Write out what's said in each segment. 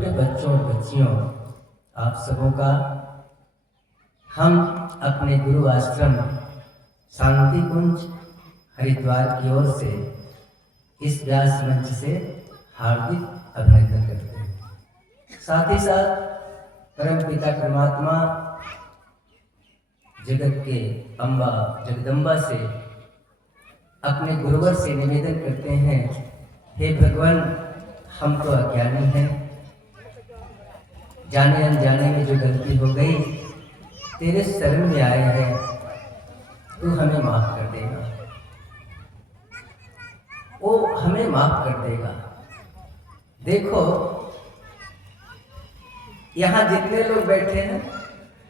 छोटे बच्चों और बच्चियों, आप सबों का हम अपने गुरु आश्रम शांति कुंज हरिद्वार की ओर से इस व्यास मंच से हार्दिक अभिनंदन करते हैं। साथ ही साथ परम पिता परमात्मा जगत के अम्बा जगदम्बा से अपने गुरुवर से निवेदन करते हैं, हे भगवान, हम तो अज्ञानी हैं, जाने अनजाने में जो गलती हो गई तेरे शरण में आए हैं, तू हमें माफ कर देगा, वो हमें माफ कर देगा। देखो यहाँ जितने लोग बैठे हैं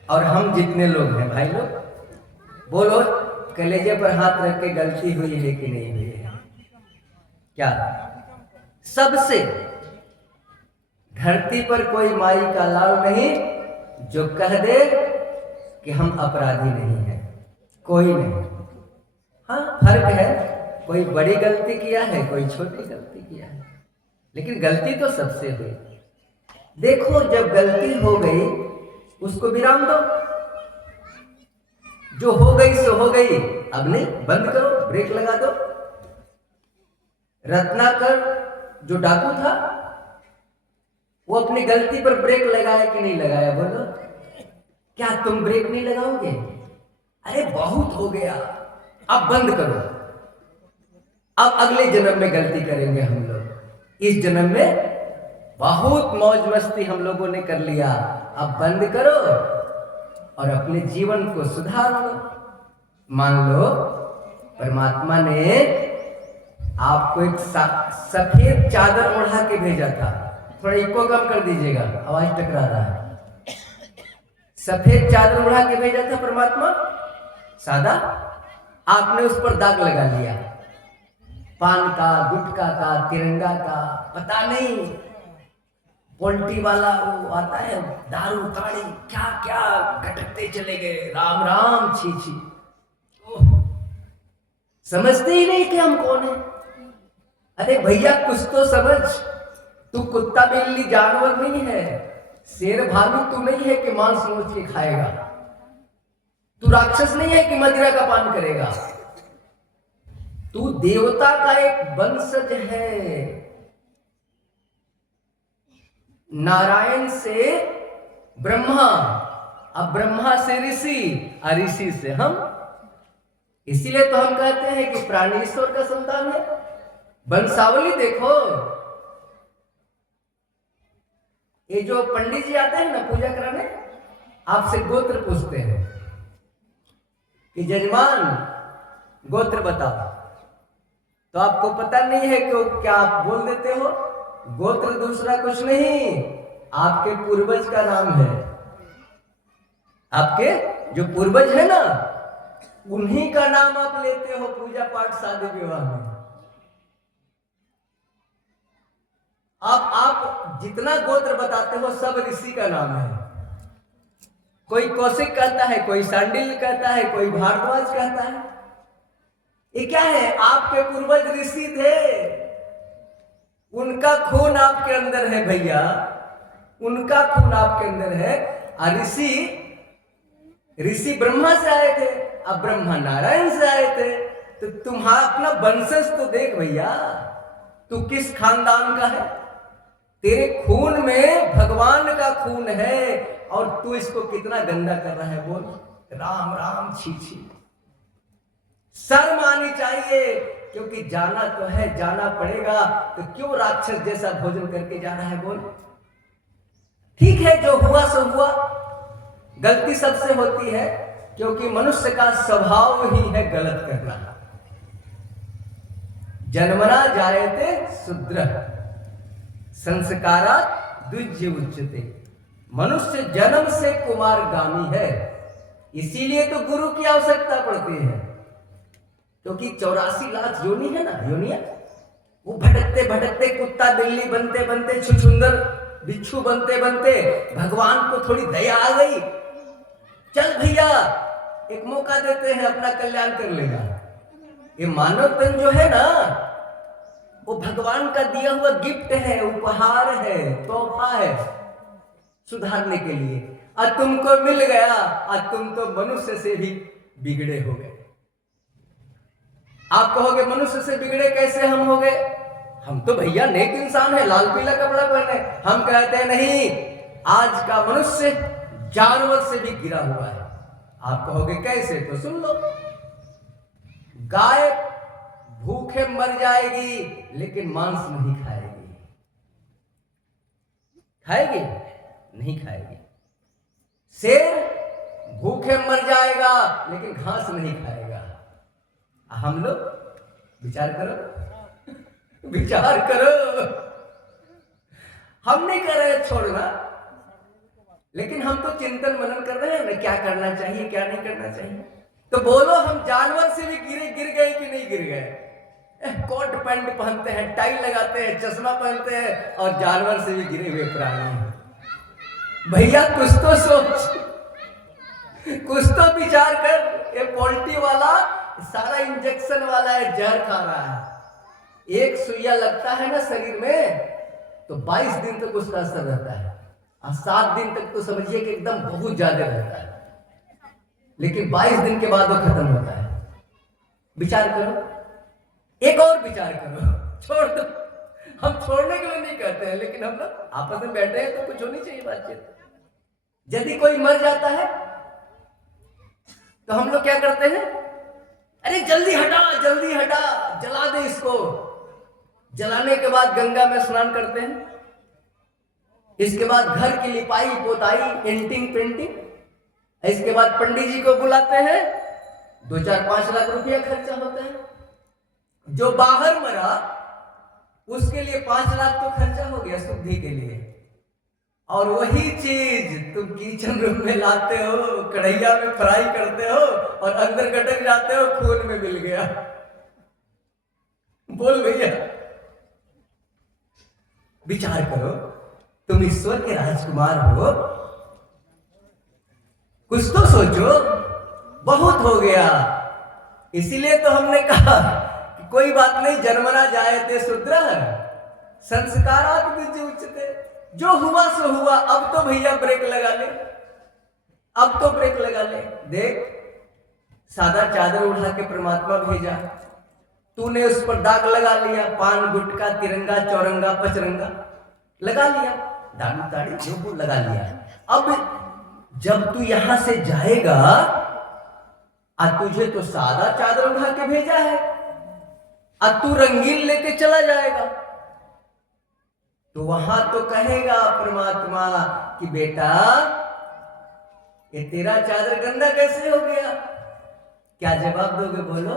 और हम जितने लोग हैं, भाई लोग बोलो, कलेजे पर हाथ रख के गलती हुई है कि नहीं हुई है? क्या सबसे धरती पर कोई माई का लाल नहीं जो कह दे कि हम अपराधी नहीं हैं? कोई नहीं। हाँ, फर्क है, कोई बड़ी गलती किया है, कोई छोटी गलती किया है, लेकिन गलती तो सबसे हुई। देखो, जब गलती हो गई उसको विराम दो, जो हो गई सो हो गई, अब नहीं, बंद करो, ब्रेक लगा दो। रत्नाकर जो डाकू था वो अपनी गलती पर ब्रेक लगाया कि नहीं लगाया? बोलो, क्या तुम ब्रेक नहीं लगाओगे? अरे बहुत हो गया, अब बंद करो, अब अगले जन्म में गलती करेंगे हम लोग। इस जन्म में बहुत मौज मस्ती हम लोगों ने कर लिया, अब बंद करो और अपने जीवन को सुधार लो। मान लो परमात्मा ने आपको एक सफेद चादर ओढ़ा के भेजा था, थोड़ा इको कम कर दीजिएगा, आवाज टकरा रहा है। सफेद चादर ओढ़ा के भेजा था परमात्मा, सादा, आपने उस पर दाग लगा लिया, पान का, गुटखा का, तिरंगा का, पता नहीं पोल्टी वाला वो आता है, दारू ताड़ी क्या क्या घटकते चले गए, राम राम छी छी। समझते ही नहीं कि हम कौन है। अरे भैया कुछ तो समझ, तू कुत्ता बिल्ली जानवर नहीं है, शेर भालू तू नहीं है कि मांस नोच के खाएगा, तू राक्षस नहीं है कि मदिरा का पान करेगा, तू देवता का एक वंशज है। नारायण से ब्रह्मा, अब ब्रह्मा से ऋषि, और ऋषि से हम। इसीलिए तो हम कहते हैं कि प्राणी ईश्वर का संतान है। वंशावली देखो, ये जो पंडित जी आते हैं ना पूजा कराने, आपसे गोत्र पूछते हैं कि जजमान गोत्र बताओ, तो आपको पता नहीं है कि क्या आप बोल देते हो? गोत्र दूसरा कुछ नहीं, आपके पूर्वज का नाम है। आपके जो पूर्वज है ना, उन्हीं का नाम आप लेते हो पूजा पाठ शादी विवाह में। आप जितना गोत्र बताते हो सब ऋषि का नाम है। कोई कौशिक कहता है, कोई सांडिल्य कहता है, कोई भारद्वाज कहता है। ये क्या है? आपके पूर्वज ऋषि थे, उनका खून आपके अंदर है भैया, उनका खून आपके अंदर है। और ऋषि ब्रह्मा से आए थे, अब ब्रह्मा नारायण से आए थे, तो तुम्हारा अपना वंशज तो देख भैया, तू किस खानदान का है। तेरे खून में भगवान का खून है और तू इसको कितना गंदा कर रहा है, बोल। राम राम छी छी। शर्म आनी चाहिए, क्योंकि जाना तो है, जाना पड़ेगा, तो क्यों राक्षस जैसा भोजन करके जा रहा है, बोल। ठीक है, जो हुआ सो हुआ, गलती सबसे होती है, क्योंकि मनुष्य का स्वभाव ही है गलत करना। जन्मना जायते शूद्र संस्कारात् द्विज उच्यते। मनुष्य जन्म से कुमारगामी है, इसीलिए तो गुरु की आवश्यकता पड़ती है, क्योंकि 84 लाख योनि है ना, योनिया, वो भटकते भटकते कुत्ता बिल्ली बनते बनते, छुछुंदर बिच्छू बनते बनते भगवान को थोड़ी दया आ गई, चल भैया एक मौका देते हैं, अपना कल्याण कर लेगा। ये मानव तन जो है ना, वो भगवान का दिया हुआ गिफ्ट है, उपहार है, तोहफा है सुधारने के लिए। और तुमको मिल गया और तुम तो मनुष्य से भी बिगड़े हो गए। आप कहोगे मनुष्य से बिगड़े कैसे हम हो गए? हम तो भैया नेक इंसान है, लाल पीला कपड़ा पहने। हम कहते हैं नहीं, आज का मनुष्य जानवर से भी गिरा हुआ है। आप कहोगे कैसे? तो सुन लो। गाय भूखे मर जाएगी लेकिन मांस नहीं खाएगी। खाएगी? नहीं खाएगी। शेर भूखे मर जाएगा लेकिन घास नहीं खाएगा। हम लोग विचार करो, विचार करो। हम नहीं कर रहे छोड़ना, लेकिन हम तो चिंतन मनन कर रहे हैं ना, क्या करना चाहिए क्या नहीं करना चाहिए। तो बोलो, हम जानवर से भी गिर गए कि नहीं गिर गए? कोट पैंट पहनते हैं, टाई लगाते हैं, चश्मा पहनते हैं और जानवर से भी गिरे हुए प्राणी। भैया कुछ तो सोच, कुछ तो विचार कर। ये पोल्ट्री वाला सारा इंजेक्शन वाला है, जहर खा रहा है। एक सुइया लगता है ना शरीर में तो 22 दिन तक उसका असर रहता है, और 7 दिन तक तो समझिए कि एकदम बहुत ज्यादा रहता है, लेकिन 22 दिन के बाद वो खत्म होता है। विचार करो, एक और विचार करो। छोड़ दो, हम छोड़ने के लिए नहीं कहते हैं, लेकिन हम लोग आपस में बैठे हैं तो कुछ होनी चाहिए बातचीत। यदि कोई मर जाता है तो हम लोग क्या करते हैं? अरे जल्दी हटा, जल्दी हटा, जला दे इसको। जलाने के बाद गंगा में स्नान करते हैं। इसके बाद घर की लिपाई पोताई, पेंटिंग पेंटिंग। इसके बाद पंडित जी को बुलाते हैं, 2-4-5 लाख रुपया खर्चा होता है। जो बाहर मरा उसके लिए 5 लाख तो खर्चा हो गया शुद्धि के लिए। और वही चीज तुम किचन रूम में लाते हो, कढ़ैया में फ्राई करते हो और अंदर गटक जाते हो, खून में मिल गया। बोल भैया, विचार करो, तुम ईश्वर के राजकुमार हो, कुछ तो सोचो। बहुत हो गया, इसीलिए तो हमने कहा कि कोई बात नहीं, जन्मना जायते शूद्रः संस्कारात् विद्य उच्यते। जो हुआ सो हुआ। अब तो भैया ब्रेक लगा ले, अब तो ब्रेक लगा ले। देख, सादा चादर उठा के परमात्मा भेजा, तूने उस पर दाग लगा लिया, पान गुटका तिरंगा चौरंगा पचरंगा लगा लिया, दाढ़ी दाढ़ी जो लगा लिया। अब जब तू यहां से जाएगा, आज तुझे तो सादा चादर उठा के भेजा है, आज तू रंगीन लेके चला जाएगा, तो वहां तो कहेगा परमात्मा कि बेटा ये तेरा चादर गंदा कैसे हो गया? क्या जवाब दोगे? बोलो।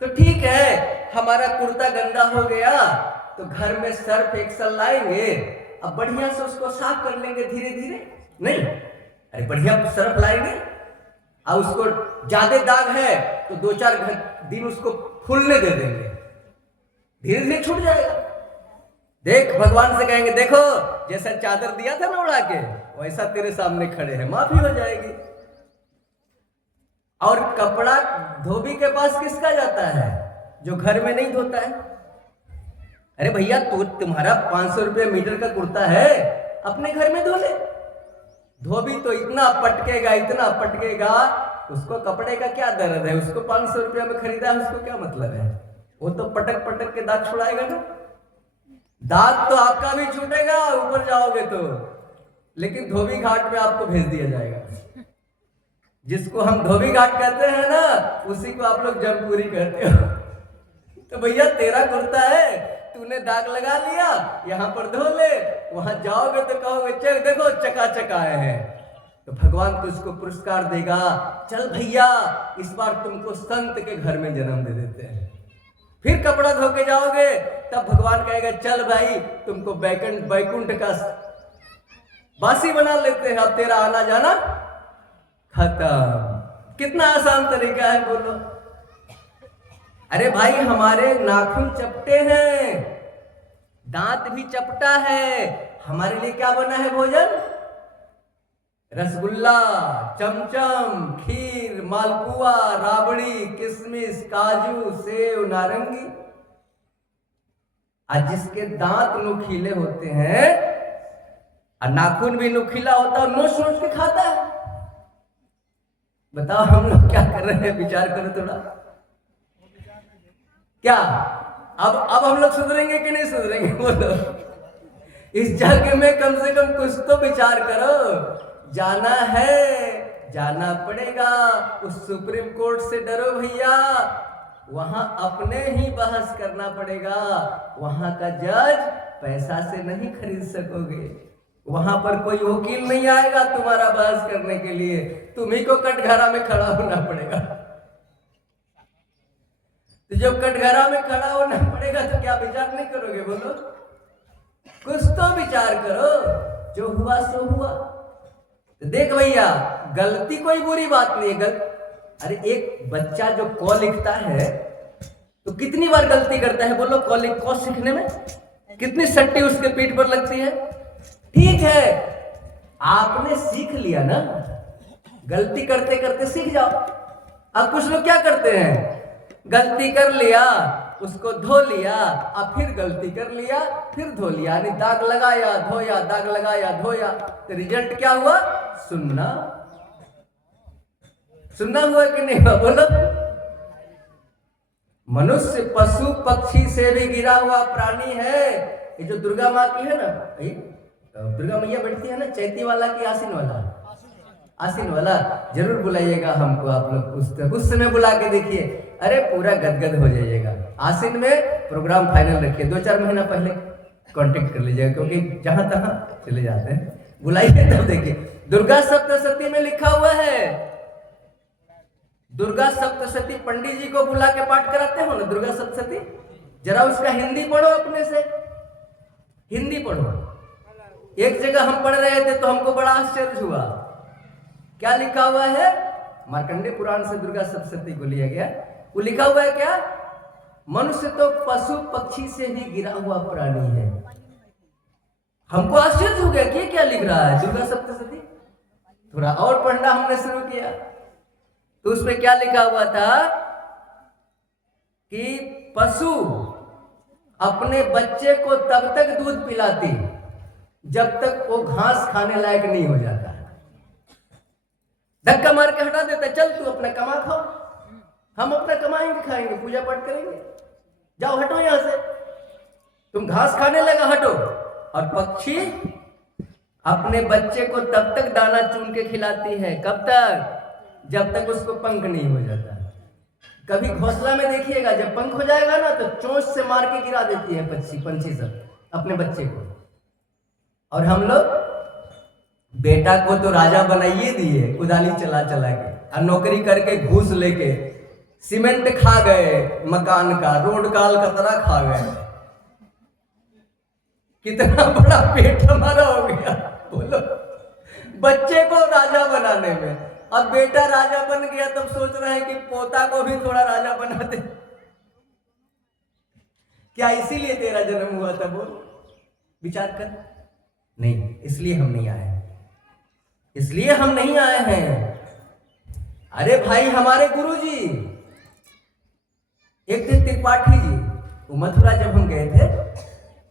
तो ठीक है, हमारा कुर्ता गंदा हो गया तो घर में सर्फ एक्सल लाएंगे, अब बढ़िया से उसको साफ कर लेंगे धीरे धीरे। नहीं, अरे बढ़िया सर्फ लाएंगे और उसको ज्यादा दाग है तो 2-4 दिन उसको फूलने दे देंगे, धीरे धीरे छूट जाएगा। देख, भगवान से कहेंगे देखो जैसा चादर दिया था ना उड़ा के, वैसा तेरे सामने खड़े हैं, माफी हो जाएगी। और कपड़ा धोबी के पास किसका जाता है? जो घर में नहीं धोता है। अरे भैया, तुम्हारा 500 रुपये मीटर का कुर्ता है, अपने घर में धो ले। धोबी तो इतना पटकेगा, इतना पटकेगा, उसको कपड़े का क्या दर्द है? उसको 500 रुपया में खरीदा है, उसको क्या मतलब है? वो तो पटक पटक के दाग छुड़ाएगा ना। दाग तो आपका भी छूटेगा ऊपर जाओगे तो, लेकिन धोबी घाट में आपको भेज दिया जाएगा। जिसको हम धोबी घाट कहते हैं ना, उसी को आप लोग जमपुरी कहते हो। तो भैया तेरा कुर्ता है, तूने दाग लगा लिया, यहाँ पर धो ले, वहां जाओगे तो कहोगे चल देखो चकाचक आए हैं, तो भगवान तुझको पुरस्कार देगा। चल भैया, इस बार तुमको संत के घर में जन्म दे देते हैं। फिर कपड़ा धो के जाओगे तब भगवान कहेगा चल भाई, तुमको बैकुंठ का बासी बना लेते हैं, अब तेरा आना जाना खत्म। कितना आसान तरीका है, बोलो। अरे भाई, हमारे नाखून चपटे हैं, दांत भी चपटा है, हमारे लिए क्या बना है भोजन? रसगुल्ला, चमचम, खीर, मालपुआ, राबड़ी, किशमिश, काजू, सेव, नारंगी। आज जिसके दांत नुकीले होते हैं और नाखून भी नुकीला होता है और नोच नोच के खाता है। बताओ हम लोग क्या कर रहे हैं, विचार करो थोड़ा। क्या अब हम लोग सुधरेंगे कि नहीं सुधरेंगे बोलो? इस जग में कम से कम कुछ तो विचार करो। जाना है, जाना पड़ेगा। उस सुप्रीम कोर्ट से डरो भैया, वहां अपने ही बहस करना पड़ेगा। वहां का जज पैसा से नहीं खरीद सकोगे। वहां पर कोई वकील नहीं आएगा तुम्हारा बहस करने के लिए, तुम्ही को कटघरा में खड़ा होना पड़ेगा। तो जब कटघरा में खड़ा होना पड़ेगा तो क्या विचार नहीं करोगे बोलो? कुछ तो विचार करो। जो हुआ सो हुआ। तो देख भैया, गलती कोई बुरी बात नहीं है। अरे एक बच्चा जो क लिखता है तो कितनी बार गलती करता है बोलो? क सीखने में कितनी सट्टी उसके पीठ पर लगती है। ठीक है, आपने सीख लिया ना, गलती करते करते सीख जाओ। अब कुछ लोग क्या करते हैं, गलती कर लिया, उसको धो लिया, अब फिर गलती कर लिया, फिर धो लिया, यानी दाग लगाया धोया, दाग लगाया धोया, तो रिजल्ट क्या हुआ? सुनना। सुनना हुआ कि नहीं हुआ बोलो? मनुष्य पशु पक्षी से भी गिरा हुआ प्राणी है। ये जो दुर्गा माँ की है ना, दुर्गा मैया बैठती है ना, चैती वाला की आसीन वाला? आसीन वाला। जरूर बुलाइएगा हमको आप लोग, उस समय बुला के देखिए, अरे पूरा गदगद हो जाइएगा। आसीन में प्रोग्राम फाइनल रखिए, 2-4 महीना पहले कांटेक्ट कर लीजिएगा, क्योंकि जहां तहां चले जाते हैं। बुलाइए तब देखिए। दुर्गा सप्तशती में लिखा हुआ है, दुर्गा सप्तशती पंडित जी को बुला के पाठ कराते हो ना दुर्गा सप्तशती, जरा उसका हिंदी पढ़ो अपने से, हिंदी पढ़ो। एक जगह हम पढ़ रहे थे तो हमको बड़ा आश्चर्य हुआ। क्या लिखा हुआ है? मार्कंडेय पुराण से दुर्गा सप्तशती को लिया गया। वो लिखा हुआ है क्या? मनुष्य तो पशु पक्षी से भी गिरा हुआ प्राणी है। हमको आश्चर्य हो गया कि क्या लिख रहा है दुर्गा सप्तशती। थोड़ा और पढ़ना हमने शुरू किया तो उसमें क्या लिखा हुआ था कि पशु अपने बच्चे को तब तक दूध पिलाती जब तक वो घास खाने लायक नहीं हो जाता। धक्का मार के हटा देता, चल तू अपना कमा खाओ, हम अपना कमाएंगे खाएंगे पूजा पाठ करेंगे, जाओ हटो यहां से, तुम घास खाने लगा हटो। और पक्षी अपने बच्चे को तब तक दाना चुन के खिलाती है, कब तक? जब तक उसको पंख नहीं हो जाता। कभी घोंसला में देखिएगा, जब पंख हो जाएगा ना तो चोंच से मार के गिरा देती है पंछी सब अपने बच्चे को। और हम लोग बेटा को तो राजा बनाइए दिए, कुदाली चला चला के, और नौकरी करके घूस लेके सीमेंट खा गए, मकान का रोड काल का तरह खा गए। कितना बड़ा पेट हमारा हो गया बोलो, बच्चे को राजा बनाने में। अब बेटा राजा बन गया तब सोच रहे हैं कि पोता को भी थोड़ा राजा बना दे। क्या इसीलिए तेरा जन्म हुआ था बोल? विचार कर। नहीं, इसलिए हम नहीं आए, इसलिए हम नहीं आए हैं। अरे भाई, हमारे गुरुजी एक थे त्रिपाठी जी, वो मथुरा जब हम गए थे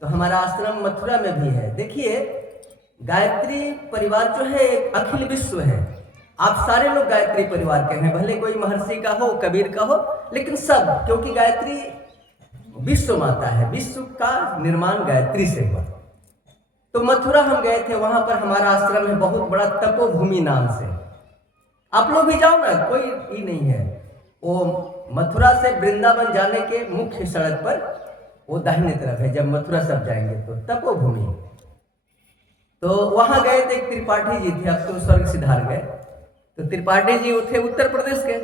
तो हमारा आश्रम मथुरा में भी है। देखिए, गायत्री परिवार जो है एक अखिल विश्व है। आप सारे लोग गायत्री परिवार के हैं, भले कोई महर्षि का हो, कबीर का हो, लेकिन सब, क्योंकि गायत्री विश्व माता है, विश्व का निर्माण गायत्री से हुआ। तो मथुरा हम गए थे, वहां पर हमारा आश्रम है, बहुत बड़ा तपोभूमि नाम से। आप लोग भी जाओ ना, कोई ही नहीं है। वो मथुरा से वृंदावन जाने के मुख्य सड़क पर वो दाहिने तरफ है, जब मथुरा सब जाएंगे तो तपोभूमि। तो वहां गए थे, एक त्रिपाठी जी थे, अब तो स्वर्ग सिधार गए। तो त्रिपाठी जी थे उत्तर प्रदेश के।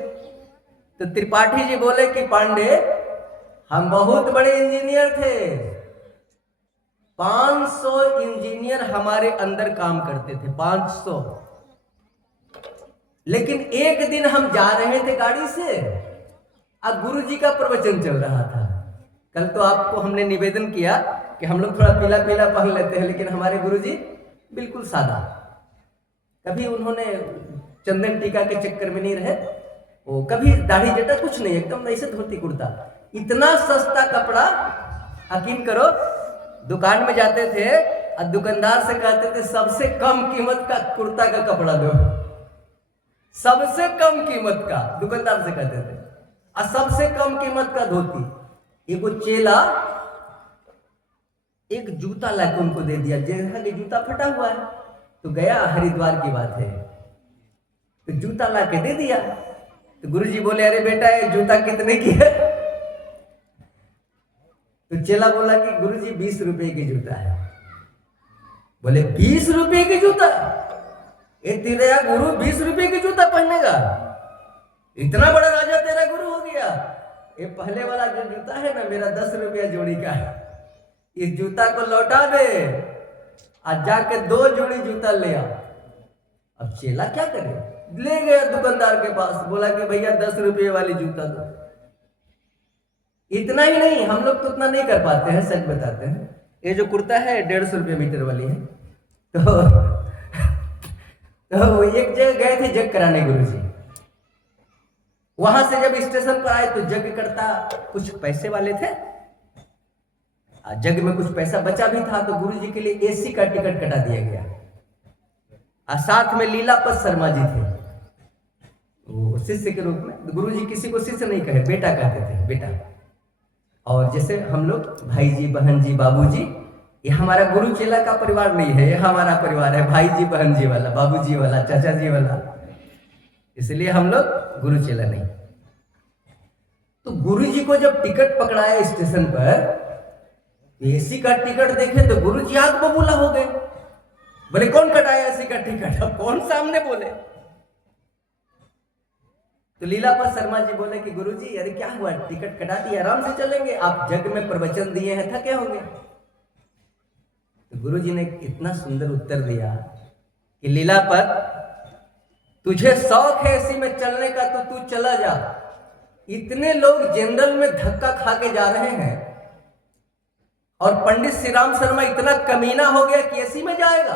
तो त्रिपाठी जी बोले कि पांडे, हम बहुत बड़े इंजीनियर थे, 500 इंजीनियर हमारे अंदर काम करते थे, 500। लेकिन एक दिन हम जा रहे थे गाड़ी से, अब गुरु जी का प्रवचन चल रहा था। कल तो आपको हमने निवेदन किया कि हम लोग थोड़ा पीला पीला पहन लेते हैं, लेकिन हमारे गुरु जी बिल्कुल सादा, कभी उन्होंने चंदन टीका के चक्कर में नहीं रहे, वो कभी दाढ़ी जटा कुछ नहीं, एकदम ऐसे धोती कुर्ता। इतना सस्ता कपड़ा यकीन करो, दुकान में जाते थे और दुकानदार से कहते थे सबसे कम कीमत का कुर्ता का कपड़ा दो, सबसे कम कीमत का, दुकानदार से कहते थे, और सबसे कम कीमत का धोती। एक चेला एक जूता लाके उनको दे दिया, जैसा कि जूता फटा हुआ है, तो गया, हरिद्वार की बात है, तो जूता लाके दे दिया। तो गुरुजी बोले अरे बेटा ये जूता कितने की है? तो चेला बोला कि गुरुजी 20 रुपए की जूता है। बोले 20 रुपए की जूता? ये तेरा गुरु 20 रुपए की जूता पहनेगा? इतना बड़ा राजा तेरा गुरु हो गया? ये पहले वाला जो जूता है ना मेरा 10 रुपया जोड़ी का है, इस जूता को लौटा दे, आज जाके 2 जोड़ी जूता ले आ। अब चेला क्या करे, ले गया दुकानदार के पास, बोला कि भैया 10 रुपये वाली जूता दो। इतना ही नहीं, हम लोग तो उतना नहीं कर पाते हैं, सच बताते हैं। ये जो कुर्ता है 150 रुपये मीटर वाली है। तो एक जगह गए थे जग कराने गुरुजी, वहां से जब स्टेशन पर आए तो जग करता कुछ पैसे वाले थे, जग में कुछ पैसा बचा भी था, तो गुरुजी के लिए एसी का टिकट कटा दिया गया। और साथ में लीलापत शर्मा जी थे, वो शिष्य के रूप में। गुरुजी किसी को शिष्य नहीं कहे, बेटा कहते थे, बेटा। और जैसे हम लोग भाई जी, बहन जी, बाबू जी, ये हमारा गुरु चेला का परिवार नहीं है, ये हमारा परिवार है, भाई जी, बहन जी वाला, बाबू जी वाला, चाचा जी वाला, इसलिए हम लोग गुरु चेला नहीं। तो गुरुजी को जब टिकट पकड़ाया स्टेशन पर, एसी का टिकट देखे तो गुरुजी आग बबूला हो गए। बोले कौन कटाया एसी का टिकट? अब कौन सामने बोले? तो लीलापत शर्मा जी बोले कि गुरुजी अरे क्या हुआ, टिकट कटा दिया, आराम से चलेंगे, आप जग में प्रवचन दिए हैं, थके होंगे। तो गुरुजी ने इतना सुंदर उत्तर दिया कि लीलापत तुझे शौक है एसी में चलने का तो तू चला जा, इतने लोग जनरल में धक्का खा के जा रहे हैं और पंडित श्री राम शर्मा इतना कमीना हो गया कि एसी में जाएगा।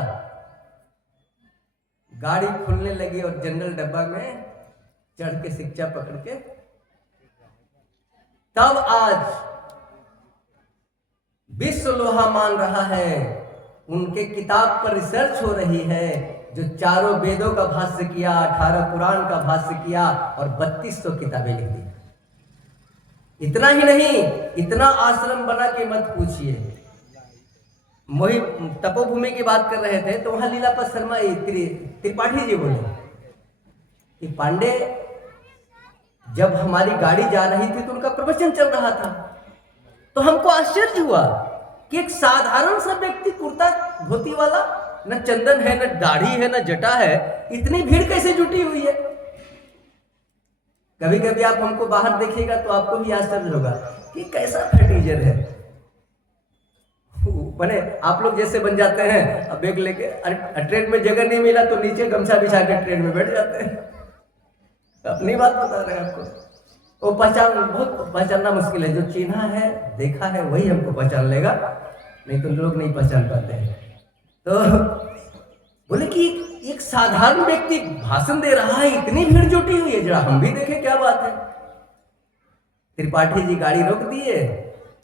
गाड़ी खुलने लगी और जनरल डब्बा में चढ़ के शिक्षा पकड़ के, तब आज विश्व लोहा मान रहा है, उनके किताब पर रिसर्च हो रही है, जो 4 वेदों का भाष्य किया, 18 पुराण का भाष्य किया और 3200 किताबें लिख दी। इतना ही नहीं, इतना आश्रम बना के मत पूछिए। मोहि तपोभूमि की बात कर रहे थे तो वहां लीलापत शर्मा त्रिपाठी जी बोले कि पांडे जब हमारी गाड़ी जा रही थी तो उनका प्रवचन चल रहा था, तो हमको आश्चर्य हुआ कि एक साधारण सा व्यक्ति, कुर्ता धोती वाला, न चंदन है, न दाढ़ी है, न जटा है, इतनी भीड़ कैसे जुटी हुई है। कभी कभी आप हमको बाहर देखिएगा तो आपको भी आश्चर्य होगा कि कैसा फटीजर है। बने आप लोग जैसे बन जाते हैं, अब बैग लेके ट्रेन में जगह नहीं मिला तो नीचे गमछा बिछा के ट्रेन में बैठ जाते हैं। अपनी बात बता रहे हैं आपको। वो बहुत पहचानना मुश्किल है, जो चिन्हा है, देखा है, वही हमको पहचान लेगा, नहीं तो लोग नहीं पहचान पाते हैं। तो बोले कि एक साधारण व्यक्ति भाषण दे रहा है, इतनी भीड़ जुटी हुई है, जरा हम भी देखें क्या बात है। त्रिपाठी जी गाड़ी रोक दिए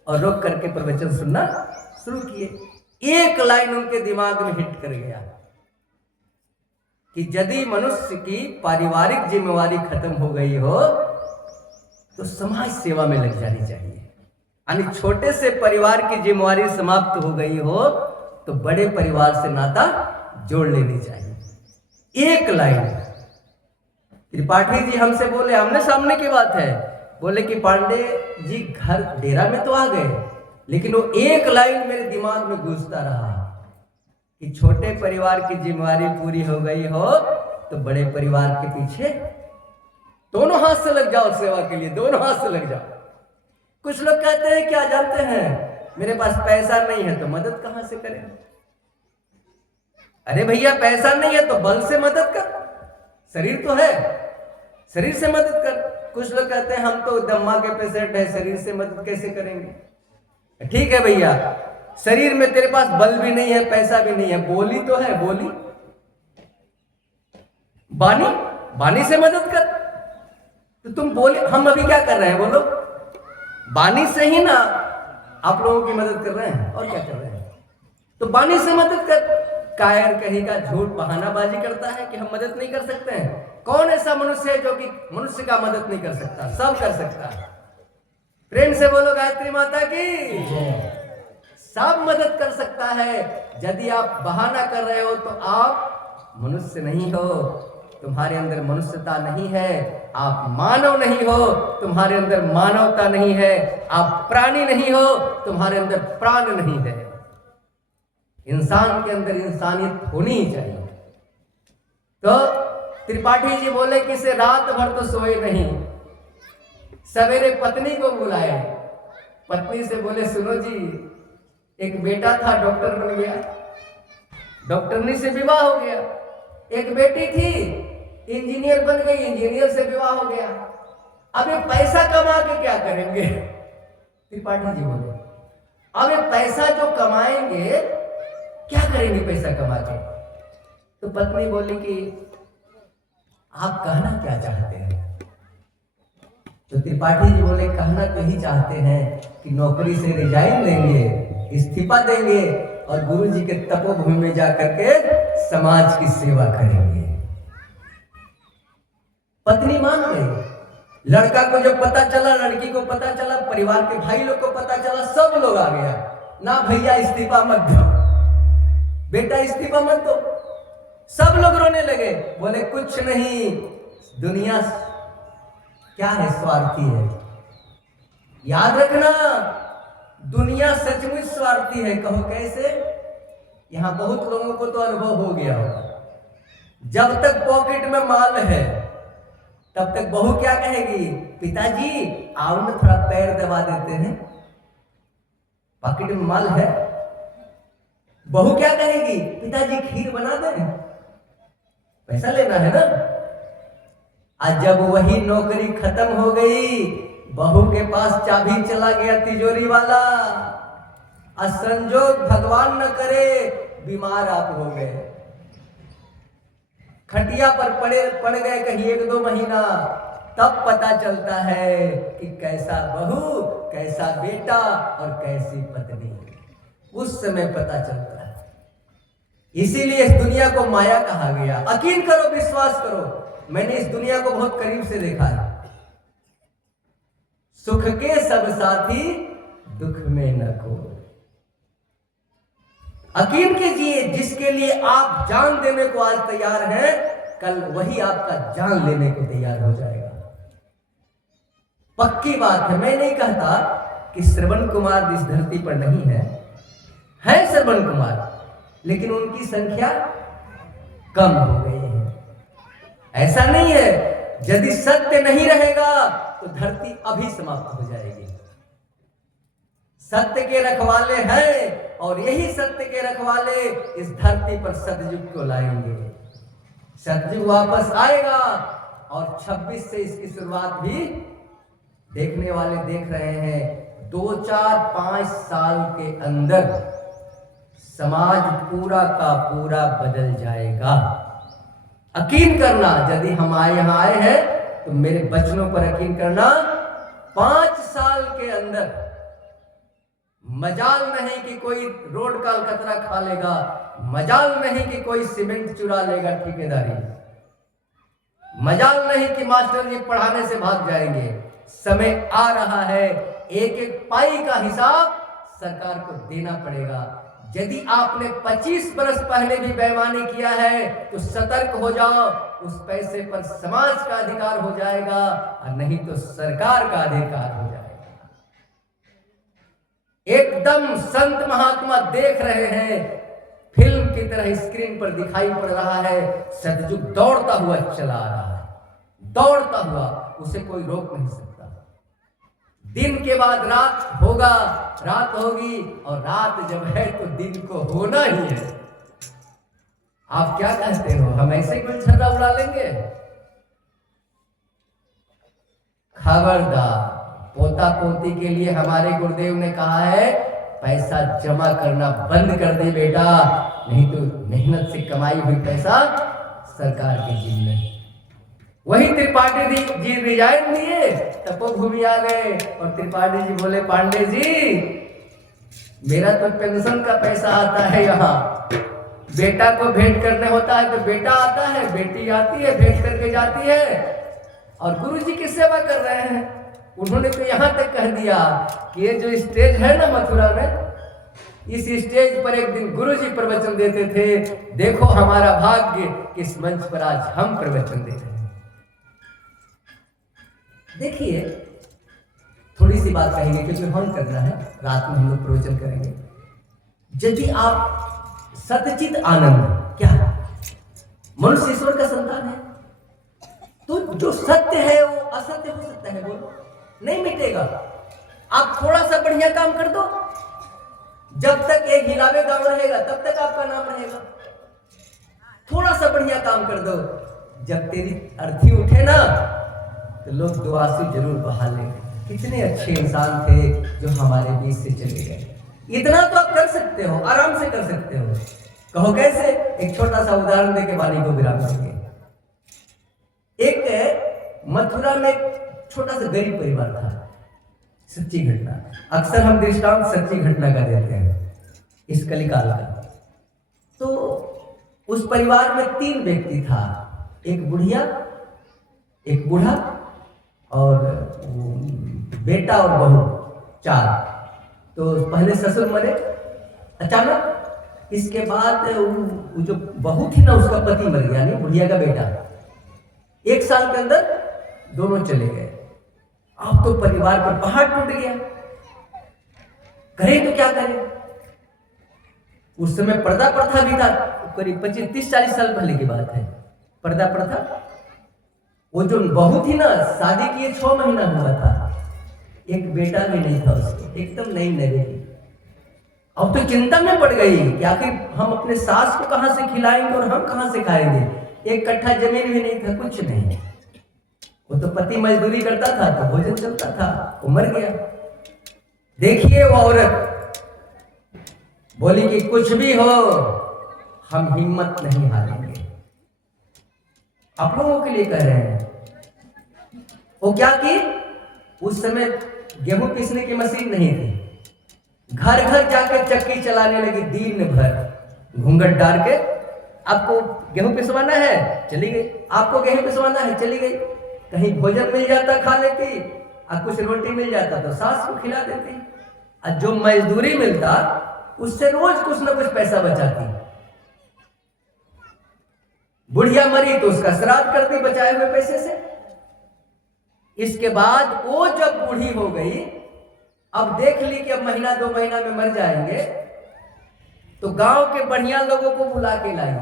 और रोक करके प्रवचन सुनना शुरू किए। एक लाइन उनके दिमाग में हिट कर गया कि यदि मनुष्य की पारिवारिक जिम्मेवारी खत्म हो गई हो तो समाज सेवा में लग जानी चाहिए, यानी छोटे से परिवार की जिम्मेवारी समाप्त हो गई हो तो बड़े परिवार से नाता जोड़ लेनी चाहिए। एक लाइन त्रिपाठी जी हमसे बोले, आमने सामने की बात है, बोले कि पांडे जी घर डेरा में तो आ गए, लेकिन वो एक लाइन मेरे दिमाग में गूंजता रहा कि छोटे परिवार की जिम्मेवारी पूरी हो गई हो तो बड़े परिवार के पीछे दोनों हाथ से लग जाओ, सेवा के लिए दोनों हाथ से लग जाओ। कुछ लोग कहते हैं क्या जानते हैं, मेरे पास पैसा नहीं है तो मदद कहां से करें। अरे भैया पैसा नहीं है तो बल से मदद कर, शरीर तो है, शरीर से मदद कर। कुछ लोग कहते हैं हम तो दम्मा के पेशेंट है, शरीर से मदद कैसे करेंगे। ठीक है भैया, शरीर में तेरे पास बल भी नहीं है, पैसा भी नहीं है, बोली तो है, बोली बानी, बानी से मदद कर। तो तुम बोले, हम अभी क्या कर रहे हैं बोलो, बानी से ही ना आप लोगों की मदद कर रहे हैं और क्या कर रहे हैं। तो बानी से मदद कर, कायर कहेगा झूठ बहानाबाजी करता है कि हम मदद नहीं कर सकते हैं। कौन ऐसा मनुष्य है जो कि मनुष्य का मदद नहीं कर सकता, सब कर सकता है। प्रेम से बोलो गायत्री माता की, सब मदद कर सकता है। यदि आप बहाना कर रहे हो तो आप मनुष्य नहीं हो, तुम्हारे अंदर मनुष्यता नहीं है, आप मानव नहीं हो, तुम्हारे अंदर मानवता नहीं है, आप प्राणी नहीं हो, तुम्हारे अंदर प्राण नहीं है। इंसान के अंदर इंसानियत होनी ही चाहिए। तो त्रिपाठी जी बोले कि से रात भर तो सोए नहीं, सवेरे पत्नी को बुलाए। पत्नी से बोले सुनो जी, एक बेटा था डॉक्टर बन गया, डॉक्टरनी से विवाह हो गया। एक बेटी थी इंजीनियर बन गई, इंजीनियर से विवाह हो गया। अब ये पैसा कमा के क्या करेंगे। त्रिपाठी जी बोले अब ये पैसा जो कमाएंगे क्या करेंगे पैसा कमा के। तो पत्नी बोली कि आप कहना क्या चाहते हैं। तो त्रिपाठी जी बोले कहना तो ही चाहते हैं कि नौकरी से रिजाइन लेंगे, इस्तीफा देंगे और गुरु जी के तपोभूमि में जाकर के समाज की सेवा करेंगे। पत्नी मान गई। लड़का को जब पता चला, लड़की को पता चला, परिवार के भाई लोग को पता चला, सब लोग आ गया। ना भैया इस्तीफा मत दो, बेटा इस्तीफा मत दो। सब लोग रोने लगे, बोले कुछ नहीं, दुनिया क्या है, स्वार्थी है। याद रखना दुनिया सचमुच स्वार्थी है। कहो कैसे। यहां बहुत लोगों को तो अनुभव हो गया होगा। जब तक पॉकेट में माल है तब तक बहू क्या कहेगी, पिताजी आओ ना थोड़ा पैर दबा देते हैं। पॉकेट में माल है, बहू क्या कहेगी, पिताजी खीर बना दें, पैसा लेना है ना। आज जब वही नौकरी खत्म हो गई, बहू के पास चाबी चला गया तिजोरी वाला, असंजोग भगवान न करे बीमार आप हो गए, खटिया पर पड़ गए कहीं 1-2 महीना, तब पता चलता है कि कैसा बहू, कैसा बेटा और कैसी पत्नी। उस समय पता चलता है। इसीलिए इस दुनिया को माया कहा गया। यकीन करो, विश्वास करो, मैंने इस दुनिया को बहुत करीब से देखा है। सुख के सब साथी, दुख में न को। यकीन कीजिए, जिसके लिए आप जान देने को आज तैयार हैं, कल वही आपका जान लेने को तैयार हो जाएगा। पक्की बात है। मैं नहीं कहता कि श्रवण कुमार इस धरती पर नहीं है श्रवण कुमार, लेकिन उनकी संख्या कम हो गई है। ऐसा नहीं है, यदि सत्य नहीं रहेगा तो धरती अभी समाप्त हो जाएगी। सत्य के रखवाले हैं और यही सत्य के रखवाले इस धरती पर सतयुग को लाएंगे। सतयुग वापस आएगा और 26 से इसकी शुरुआत भी देखने वाले देख रहे हैं। 2-4-5 साल के अंदर समाज पूरा का पूरा बदल जाएगा। यकीन करना, यदि हम यहाँ आए हैं तो मेरे वचनों पर यकीन करना। 5 साल के अंदर मजाल नहीं कि कोई रोड का अलकतरा खा लेगा, मजाल नहीं कि कोई सीमेंट चुरा लेगा ठेकेदारी, मजाल नहीं कि मास्टर जी पढ़ाने से भाग जाएंगे। समय आ रहा है, एक एक पाई का हिसाब सरकार को देना पड़ेगा। यदि आपने 25 बरस पहले भी बेईमानी किया है तो सतर्क हो जाओ, उस पैसे पर समाज का अधिकार हो जाएगा और नहीं तो सरकार का अधिकार हो जाएगा। एकदम संत महात्मा देख रहे हैं, फिल्म की तरह स्क्रीन पर दिखाई पड़ रहा है। सतयुग दौड़ता हुआ चला आ रहा है, दौड़ता हुआ, उसे कोई रोक नहीं सकता। दिन के बाद रात होगा, रात होगी, और रात जब है तो दिन को होना ही है। आप क्या कहते हो, हम ऐसे कोई छर्रा उड़ा लेंगे? खबरदार, पोता पोती के लिए हमारे गुरुदेव ने कहा है पैसा जमा करना बंद कर दे बेटा, नहीं तो मेहनत से कमाई हुई पैसा सरकार के जेब में। वही त्रिपाठी जी रिजाइन दिए, तपोभूमि आ गए और त्रिपाठी जी बोले पांडे जी मेरा तो पेंशन का पैसा आता है यहाँ, बेटा को भेंट करने होता है तो बेटा आता है, बेटी आती है, भेंट करके जाती है, और गुरुजी की सेवा कर रहे हैं। उन्होंने तो यहाँ तक कह दिया कि ये जो स्टेज है ना मथुरा में, इस स्टेज पर एक दिन गुरुजी प्रवचन देते थे, देखो हमारा भाग्य, इस मंच पर आज हम प्रवचन दे रहे हैं। देखिए, थोड़ी सी बात कहेंगे क्योंकि हवन करना है, रात में हम लोग प्रवचन करेंगे। यदि आप सतचित आनंद, क्या मनुष्य ईश्वर का संतान है, तो जो सत्य है वो असत्य हो सकता है, बोलो नहीं मिटेगा। आप थोड़ा सा बढ़िया काम कर दो, जब तक एक हिलावे गांव रहेगा तब तक आपका नाम रहेगा। थोड़ा सा बढ़िया काम कर दो, जब तेरी अर्थी उठे ना तो लोग दुआ से जरूर बहा लेंगे, कितने अच्छे इंसान थे जो हमारे बीच से चले गए। इतना तो आप कर सकते हो, आराम से कर सकते हो। कहो कैसे? एक छोटा सा उदाहरण देके वाणी को विराम देंगे। एक मथुरा में छोटा सा गरीब परिवार था, सच्ची घटना, अक्सर हम दृष्टांत सच्ची घटना का देते हैं इस कलिकाल का। तो उस परिवार में 3 व्यक्ति था, एक बुढ़िया, एक बूढ़ा और बेटा और बहू, 4। तो पहले ससुर मरे अचानक, इसके बाद वो जो बहू थी ना उसका पति मर गया, नहीं बुढ़िया का बेटा। 1 साल के अंदर दोनों चले गए। अब तो परिवार पर पहाड़ टूट गया, करें तो क्या करें। उस समय पर्दा प्रथा भी था, करीब 25-30-40 साल पहले की बात है। पर्दा प्रथा, वो जो बहू थी ना, शादी किए 6 महीना हुआ था, एक बेटा भी नहीं था उसको, एकदम नई नवेली। अब तो चिंता में पड़ गई कि आखिर हम अपने सास को कहां से खिलाएंगे और हम कहां से खाएंगे। 1 कट्ठा जमीन भी नहीं था, कुछ नहीं। वो तो पति मजदूरी करता था तो भोजन चलता था, वो मर गया। देखिए वो औरत बोली कि कुछ भी हो हम हिम्मत नहीं हारेंगे। आप लोगों के लिए कह रहे हैं। वो क्या की, उस समय गेहूं पीसने की मशीन नहीं थी, घर घर जाकर चक्की चलाने लगी, दिन भर घूंघट डाल के, आपको गेहूं पिसवाना है चली गई, आपको गेहूं पिसवाना है चली गई। कहीं भोजन मिल जाता खा लेती, और कुछ रोटी मिल जाता तो सास को खिला देती, और जो मजदूरी मिलता उससे रोज कुछ ना कुछ पैसा बचाती। बुढ़िया मरी तो उसका श्राद्ध करती बचाए हुए पैसे से। इसके बाद वो जब बूढ़ी हो गई, अब देख ली कि अब महीना 2 महीना में मर जाएंगे, तो गांव के बढ़िया लोगों को बुला के लाई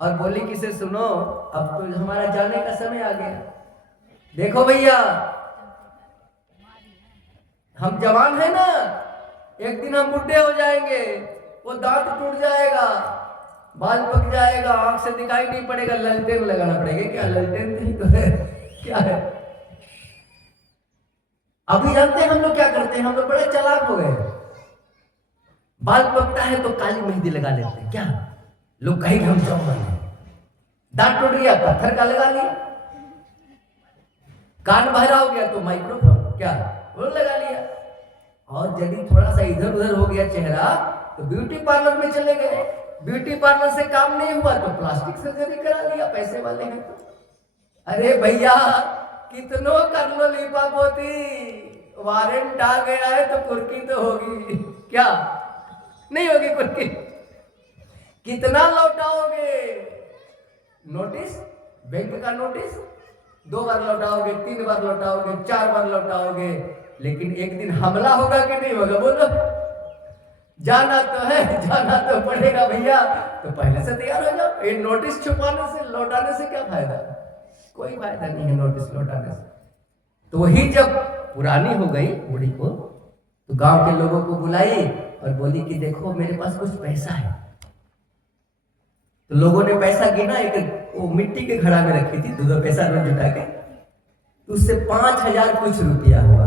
और बोली कि से सुनो, अब तो हमारा जाने का समय आ गया। देखो भैया, हम जवान है ना, एक दिन हम बुढ़े हो जाएंगे, वो दांत टूट जाएगा, बाल पक जाएगा, आंख से दिखाई नहीं पड़ेगा, ललटेन लगाना पड़ेगा। क्या ललटेन नहीं तो है, क्या है? अभी जानते हैं हम लोग क्या करते हैं, हम लोग बड़े चालाक हो गए। बाल पकता है तो काली मेहंदी लगा लेते हैं, क्या लोग कहेंगे हम जवान हैं। दांत टूट गया पत्थर का लगा लिया, कान बहरा हो गया तो माइक्रोफोन क्या वो लगा लिया, और यदि थोड़ा सा इधर उधर हो गया चेहरा तो ब्यूटी पार्लर में चले गए। ब्यूटी पार्लर से काम नहीं हुआ तो प्लास्टिक सर्जरी करा लिया, पैसे वाले हैं तो। अरे भैया, कितनों कर लो लिपा पोती, वारंट आ गया है तो कुर्की तो होगी, क्या नहीं होगी कुर्की? कितना लौटाओगे नोटिस? बैंक का नोटिस 2 बार लौटाओगे, 3 बार लौटाओगे, 4 बार लौटाओगे, लेकिन एक दिन हमला होगा कि नहीं होगा? बोलो, जाना तो है, जाना तो पड़ेगा भैया, तो पहले से तैयार हो जाओ। ये नोटिस छुपाने से, लौटाने से क्या फायदा? कोई फायदा नहीं है नोटिस लौटाने से। तो वही जब पुरानी हो गई बूढ़ी को, तो गांव के लोगों को बुलाई और बोली कि देखो मेरे पास कुछ पैसा है। तो लोगों ने पैसा गिना, एक वो मिट्टी के घड़ा में रखी थी, 2 पैसा नोट जुटा के, तो उससे 5000 कुछ रुपया हुआ।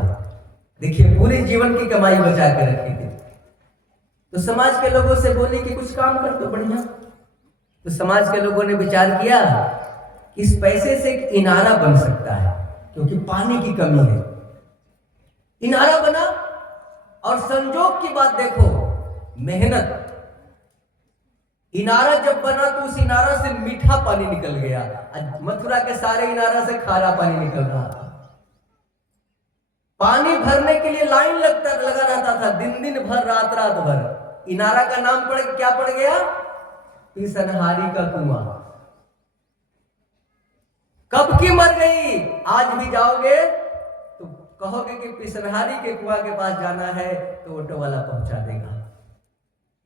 देखिए, पूरे जीवन की कमाई बचा के रखी थी। तो समाज के लोगों से बोली कि कुछ काम कर दो बढ़िया। तो समाज के लोगों ने विचार किया इस पैसे से एक इनारा बन सकता है, क्योंकि पानी की कमी है। इनारा बना और संजोग की बात देखो, मेहनत, इनारा जब बना तो उस इनारा से मीठा पानी निकल गया, मथुरा के सारे इनारा से खारा पानी निकल रहा था। पानी भरने के लिए लाइन लगा रहता था, दिन दिन भर, रात रात भर। इनारा का नाम क्या पड़ गया? पिसनहारी का कुआं। कब की मर गई? आज भी जाओगे तो कहोगे कि पिसनहारी के कुआं के पास जाना है तो ऑटो वाला पहुंचा देगा।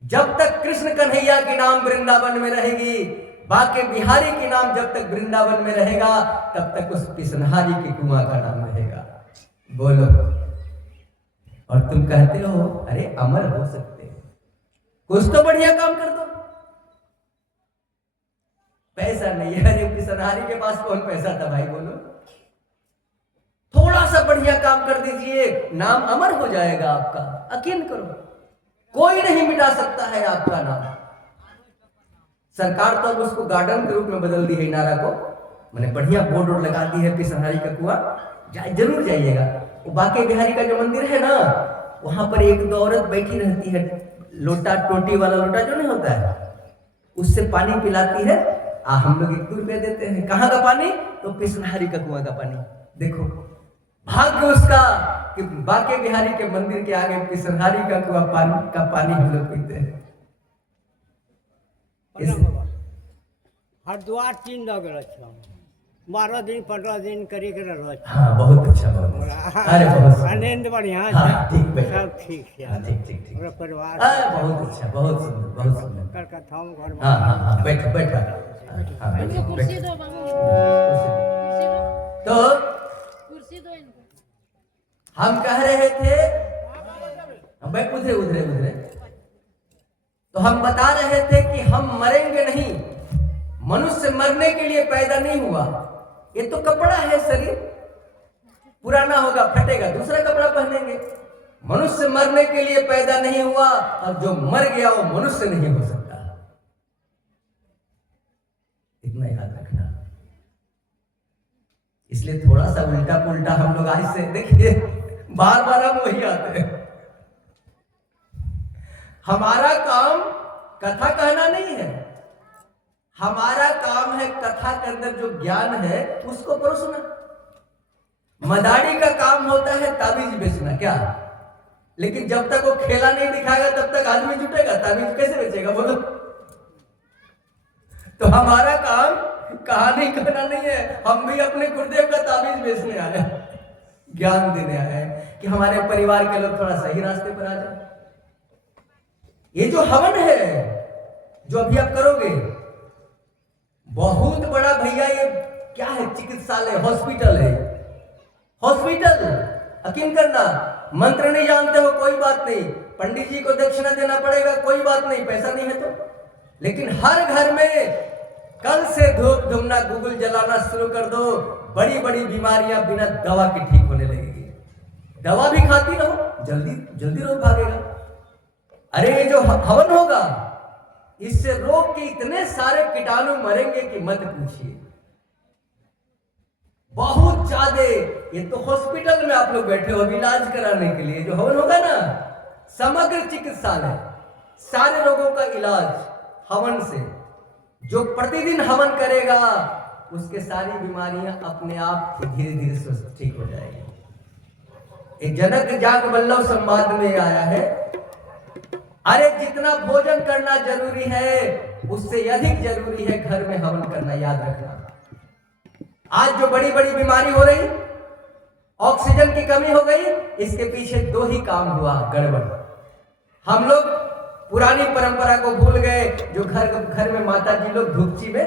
जब तक कृष्ण कन्हैया की नाम वृंदावन में रहेगी, बाके बिहारी की नाम जब तक वृंदावन में रहेगा, तब तक उस पिसनहारी के कुआं का नाम रहेगा। बोलो। और तुम कहते हो अरे अमर हो सकते हो, कुछ तो बढ़िया काम कर दो। पैसा नहीं है। अरे पिसनहारी के पास कौन पैसा था भाई? बोलो। थोड़ा सा बढ़िया काम कर दीजिए, नाम अमर हो जाएगा आपका। यकीन करो, कोई नहीं मिटा सकता है आपका नाम। सरकार तो अब उसको गार्डन के रूप में बदल दी है इनारा को, मैंने बढ़िया बोर्ड लगा दी है पिसनहारी का कुआं, जरूर जाइएगा। वो बाके बिहारी का जो मंदिर है ना, वहां पर एक दो औरत बैठी रहती है, लोटा, टोटी वाला लोटा जो नहीं होता है, उससे पानी पिलाती है। हम लोग 1-2 रुपये देते हैं। कहाँ का पानी? तो पिसनहारी का कुआं का पानी। देखो भाग्य उसका कि बाके बिहारी के मंदिर के आगे पिसनहारी का कुआं पानी हम लोग पीते हैं। हरिद्वार 3 जगह 12 दिन 15 दिन करी कर रहो। हाँ बहुत अच्छा, बहुत अच्छा। अरे बहुत आनंद बढ़िया। हाँ ठीक है, सब ठीक है। हाँ ठीक ठीक ठीक। पूरा परिवार बहुत अच्छा, बहुत सुंदर, बहुत सुंदर। कलकत्ता में घर में। हाँ हाँ हाँ, बैठो बैठो। हाँ बैठो कुर्सी बैठो। दो बाबू, तो कुर्सी दो इनको। हम कह रहे थे, बैठ, उधरे उधरे उधरे। तो हम बता रहे थे कि हम मरेंगे नहीं। मनुष्य मरने के लिए पैदा नहीं हुआ। ये तो कपड़ा है, शरीर पुराना होगा, फटेगा, दूसरा कपड़ा पहनेंगे। मनुष्य मरने के लिए पैदा नहीं हुआ, और जो मर गया वो मनुष्य नहीं हो सकता। इतना याद रखना। इसलिए थोड़ा सा उल्टा पुल्टा हम लोग आज से देखिए, बार बार हम वही आते हैं। हमारा काम कथा कहना नहीं है, हमारा काम है कथा के अंदर जो ज्ञान है उसको परोसना। मदारी का काम होता है ताबीज बेचना, क्या? लेकिन जब तक वो खेला नहीं दिखाएगा तब तक आदमी जुटेगा, ताबीज कैसे बेचेगा? बोलो। तो हमारा काम कहानी कहना नहीं है, हम भी अपने गुरुदेव का ताबीज बेचने आए हैं, ज्ञान देने आए हैं कि हमारे परिवार के लोग थोड़ा सही रास्ते पर आ जाए। ये जो हवन है जो अभी आप करोगे, बहुत बड़ा भैया, ये क्या है? चिकित्सालय, हॉस्पिटल है। हॉस्पिटल, यकीन करना, मंत्र नहीं जानते हो कोई बात नहीं, पंडित जी को दक्षिणा देना पड़ेगा कोई बात नहीं, पैसा नहीं है तो। लेकिन हर घर में कल से धूप धुमना, गूगल जलाना शुरू कर दो, बड़ी बड़ी बीमारियां बिना दवा के ठीक होने लगेगी। दवा भी खाती रहो, जल्दी जल्दी रोग भागेगा। अरे ये जो हवन होगा, इससे रोग के इतने सारे कीटाणु मरेंगे कि मत पूछिए, बहुत ज्यादा। ये तो हॉस्पिटल में आप लोग बैठे हो इलाज कराने के लिए। जो हवन होगा ना, समग्र चिकित्सालय, सारे रोगों का इलाज हवन से। जो प्रतिदिन हवन करेगा उसके सारी बीमारियां अपने आप धीरे धीरे स्वस्थ ठीक हो जाएगी। एक जनक जाग वल्लभ संवाद में आया है, अरे जितना भोजन करना जरूरी है उससे अधिक जरूरी है घर में हवन करना। याद रखना। आज जो बड़ी बड़ी बीमारी हो रही, ऑक्सीजन की कमी हो गई, इसके पीछे 2 ही काम हुआ गड़बड़। हम लोग पुरानी परंपरा को भूल गए, जो घर में माता जी लोग धूपची में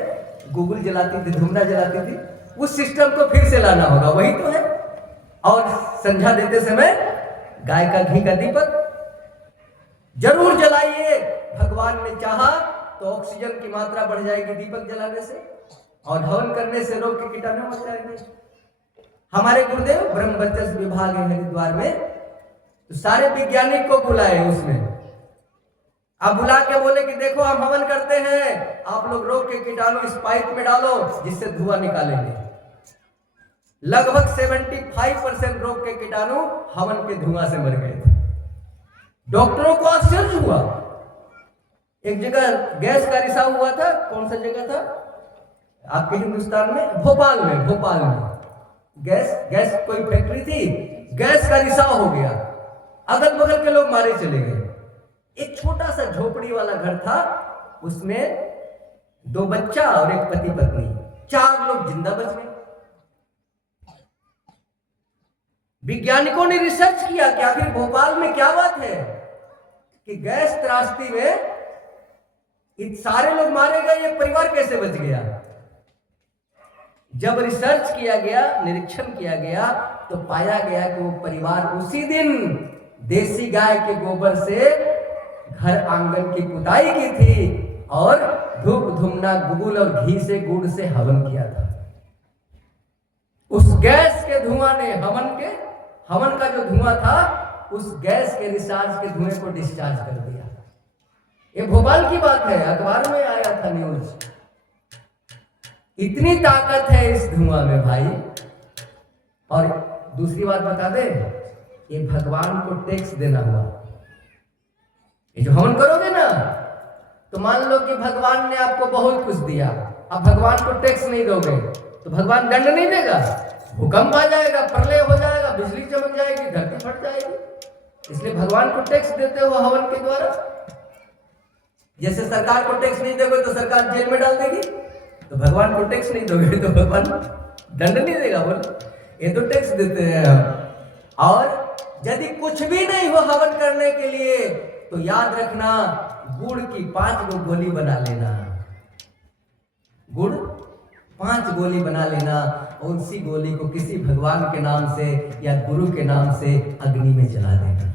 गूगल जलाती थी, धूमना जलाती थी, उस सिस्टम को फिर से लाना होगा। वही तो है। और संध्या देते समय गाय का घी का दीपक जरूर जलाइए। भगवान ने चाहा तो ऑक्सीजन की मात्रा बढ़ जाएगी दीपक जलाने से, और हवन करने से रोग के कीटाणु मर जाएंगे। हमारे गुरुदेव ब्रह्म वर्चस्व विभाग है हरिद्वार में, तो सारे वैज्ञानिक को बुलाए उसमें। अब बुला के बोले कि देखो हम हवन करते हैं, आप लोग रोग के कीटाणु इस पाइप में डालो जिससे धुआं निकालेंगे। लगभग 75% रोग के कीटाणु हवन के धुआं से मर गए थे। डॉक्टरों को आश्चर्य हुआ। एक जगह गैस का रिसाव हुआ था, कौन सा जगह था आपके हिंदुस्तान में? भोपाल में गैस कोई फैक्ट्री थी, गैस का रिसाव हो गया, अगल बगल के लोग मारे चले गए। एक छोटा सा झोपड़ी वाला घर था, उसमें 2 बच्चा और एक पति पत्नी, 4 लोग जिंदा बच गए। वैज्ञानिकों ने रिसर्च किया कि आखिर भोपाल में क्या बात है कि गैस त्रासदी में इन सारे लोग मारे गए, ये परिवार कैसे बच गया? जब रिसर्च किया गया, निरीक्षण किया गया, तो पाया गया कि वो परिवार उसी दिन देसी गाय के गोबर से घर आंगन की पुताई की थी और धूप धूमना गुगुल और घी से गुड़ से हवन किया था। उस गैस के धुआं ने हवन का जो धुआं था, उस गैस के रिचार्ज के धुएं को डिस्चार्ज कर दिया। ये भोपाल की बात है, अखबार में आया था न्यूज। इतनी ताकत है इस धुआं में भाई। और दूसरी बात बता दे, ये भगवान को टैक्स देना हुआ। ये जो हवन करोगे ना, तो मान लो कि भगवान ने आपको बहुत कुछ दिया, अब भगवान को टैक्स नहीं दोगे तो भगवान दंड नहीं देगा? भूकंप आ जाएगा, प्रलय हो जाएगा, बिजली चमक जाएगी, धरती फट जाएगी। इसलिए भगवान को टैक्स देते हो हवन के द्वारा। जैसे सरकार को टैक्स नहीं दोगे तो सरकार जेल में डाल देगी, तो भगवान को टैक्स नहीं दोगे तो भगवान दंड नहीं देगा। बोलो, ये तो टैक्स देते हैं हम। और यदि कुछ भी नहीं हो हवन करने के लिए, तो याद रखना, गुड़ की 5 गोली बना लेना। गुड़ 5 गोली बना लेना और उसी गोली को किसी भगवान के नाम से या गुरु के नाम से अग्नि में जला देना।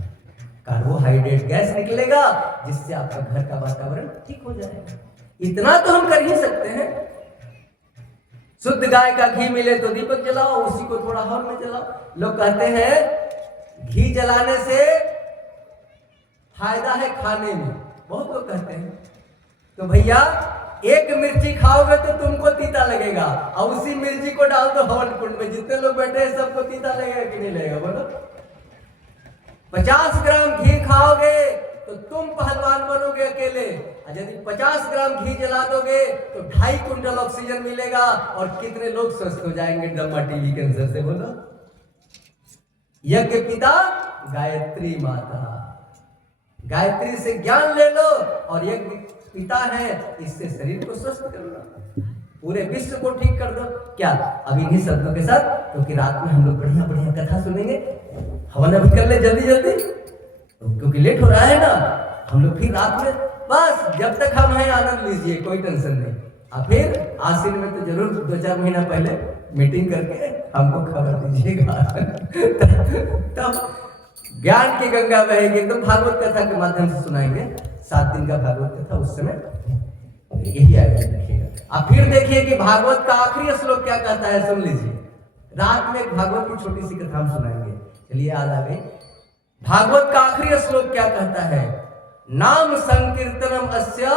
कार्बोहाइड्रेट गैस निकलेगा, जिससे आपका घर का वातावरण ठीक हो जाएगा। इतना तो हम कर ही सकते हैं। शुद्ध गाय का घी मिले तो दीपक जलाओ, उसी को थोड़ा हॉल में जलाओ। लोग कहते हैं घी जलाने से फायदा है खाने में, बहुत लोग कहते हैं। तो भैया, एक मिर्ची खाओगे तो तुमको तीता लगेगा, और उसी मिर्ची को डाल दो हवन कुंड में, जितने लोग बैठे हैं सबको तीता लगेगा कि नहीं लगेगा? बोलो। 50 ग्राम घी खाओगे तो तुम पहलवान बनोगे अकेले, और यदि 50 ग्राम घी जला दोगे तो 2.5 क्विंटल ऑक्सीजन मिलेगा, और कितने लोग स्वस्थ हो जाएंगे दमा टीबी कैंसर से? बोलो। यज्ञ पिता गायत्री माता, गायत्री से ज्ञान ले लो, और यज्ञ पिता है, इससे शरीर को स्वस्थ कर लो, पूरे विश्व को ठीक कर दो। क्या अब इन्हीं शब्दों के साथ, क्योंकि रात में हम लोग बढ़िया बढ़िया कथा सुनेंगे, हवन अभी कर ले जल्दी जल्दी, क्योंकि लेट हो रहा है ना। हम लोग फिर रात में, बस जब तक हम हैं आनंद लीजिए, कोई टेंशन नहीं। और फिर आश्विन में तो जरूर 2-4 महीना पहले मीटिंग करके हमको खबर दीजिएगा तब ज्ञान की गंगा बहेगी। एकदम भागवत कथा के माध्यम से सुनाएंगे, 7 दिन का भागवत कथा, उस समय यही आयोजन रखिएगा। आप फिर देखिए कि भागवत का आखिरी श्लोक क्या कहता है, सुन लीजिए। रात में एक भागवत की छोटी सी कथा हम सुनाएंगे, चलिए याद आ गई। भागवत का आखिरी श्लोक क्या कहता है? नाम संकीर्तनम अस्य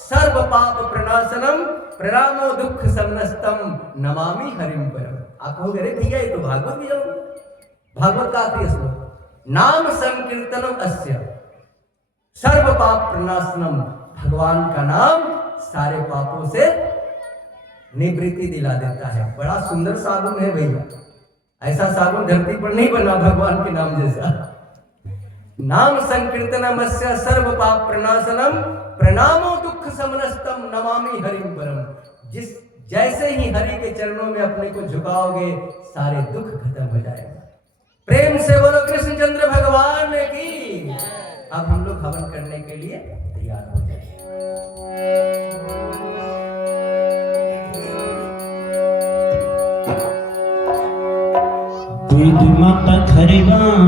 सर्व पाप प्रणाशनम प्रणामो दुख समनस्तम नमामि हरिम परम। आप कहोगे अरे भैया ये तो भागवत भी जाओगे। भागवत का आखिरी श्लोक, नाम संकीर्तनम अस्य सर्व पाप प्रणाशनम, भगवान का नाम सारे पापों से निवृत्ति दिला देता है। बड़ा सुंदर साबुन है भैया, ऐसा साबुन धरती पर नहीं बना भगवान के नाम जैसा। नाम संकीर्तनमस्य सर्व पाप प्रणाशनम प्रणामो दुख समनस्तम नमामि हरिम परम। जैसे ही हरि के चरणों में अपने को झुकाओगे, सारे दुख खत्म हो जाएगा। प्रेम से बोलो कृष्णचंद्र भगवान की। अब हम लोग हवन करने के लिए तैयार हो जाए। माता खरेगा